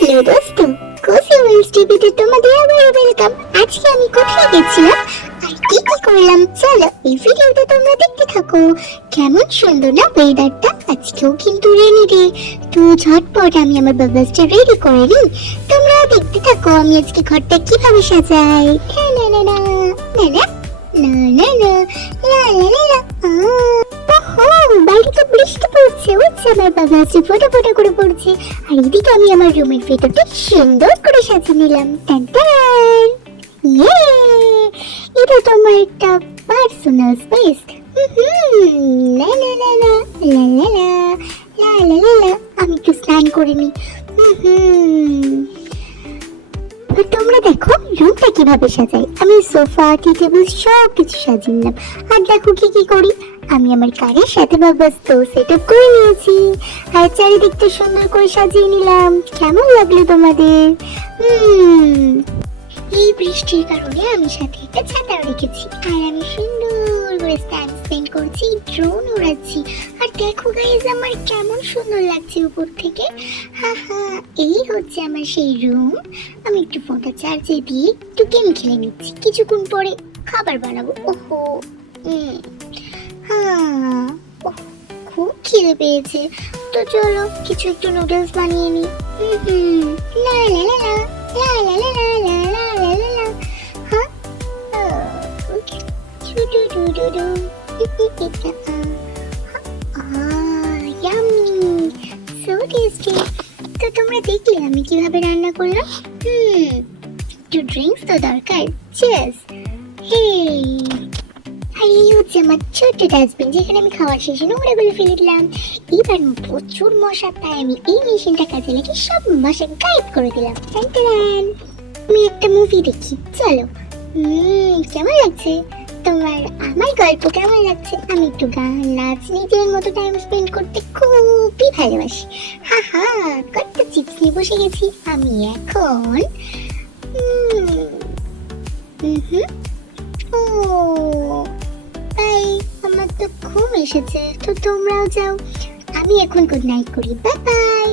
Hello দোস্ত, Kosi Wales টিভিতে তোমাদের আবার ওয়েলকাম। আজকে আমি কোথায় গেছিলাম আর কি কি করলাম চলো এই ভিডিওটা তোমরা দেখতে থাকো। কেমন সুন্দর না ওয়েদারটা, আজকেও কিন্তু রেনি ডে। তো ঝটপট আমি আমার বাবলসটা রেডি করে নিই, তোমরা দেখতে থাকো আমি আজকে ঘরটা কিভাবে সাজাই। না না না না না না না না লা লা লা লা বাইরে তো বৃষ্টি পড়ছে, হচ্ছে আমার বাবলসে ফোটা ফোটা করে পড়ছে। আর এদিকে আমি আমার রুমের ভেতরটা সুন্দর করে সাজিয়ে নিলাম। টান টান, ইয়ে, এটা তো আমার একটা পার্সোনাল স্পেস। লা লা লা লা লা লা লা লা লা লা লা। আমি একটু স্নান করে নিই। তোমরা দেখো রুমটা কিভাবে সাজাই। আমি সোফা, টি টেবিল সব কিছু সাজিয়ে নিলাম। আর দেখো কি কি করি, আমি আমার কারের সাথে বাবলস সেট আপ করে নিয়েছি আর চারিদিকটা সুন্দর করে সাজিয়ে নিলাম। কেমন লাগলো তোমাদের? এই বৃষ্টির কারণে আমি সাথে একটা ছাতাও রেখেছি আর আমি সুন্দর করে টাইম স্পেন্ড করছি, ড্রোন উড়াচ্ছি। আর দেখো গাইস আমার কেমন সুন্দর লাগছে উপর থেকে। হা হা, এই হচ্ছে আমার সেই রুম। আমি একটু ফোনটা চার্জে দিয়ে একটু গেম খেলে নিচ্ছি, কিছুক্ষণ পরে খাবার বানাবো। ওহো হ্যাঁ, খুব খিদে পেয়েছে, তো চলো কিছু একটু নুডলস বানিয়ে নি। লা লা লা লা লা লা লা লা লা লা লা লা। হ্যাঁ, do do do do yummy, so tasty. তো তোমরা দেখলে আমি কিভাবে রান্না করলাম। একটু ড্রিঙ্কস তো দরকার। চিয়ার্স। হেই, আর এই হচ্ছে আমার ছোট্ট ডাস্টবিন, যেখানে আমি খাওয়ার শেষে নোংরাগুলো ফেলে দিলাম। এবার প্রচুর মশা, তাই আমি এই মেশিনটা কাজে লাগিয়ে সব মশা গায়েব করে দিলাম। টান, আমি একটা মুভি দেখি, চলো। কেমন লাগছে তোমার আমার গল্প? কেমন লাগছে? আমি একটু গান, নাচ, নিজের মতো টাইম স্পেন্ড করতে খুবই ভালোবাসি। হা হা, কত চিপস নিয়ে বসে গেছি আমি এখন। ও তাই, আমার তো ঘুম এসেছে, তো তোমরাও যাও, আমি এখন গুড নাইট করি। Bye bye.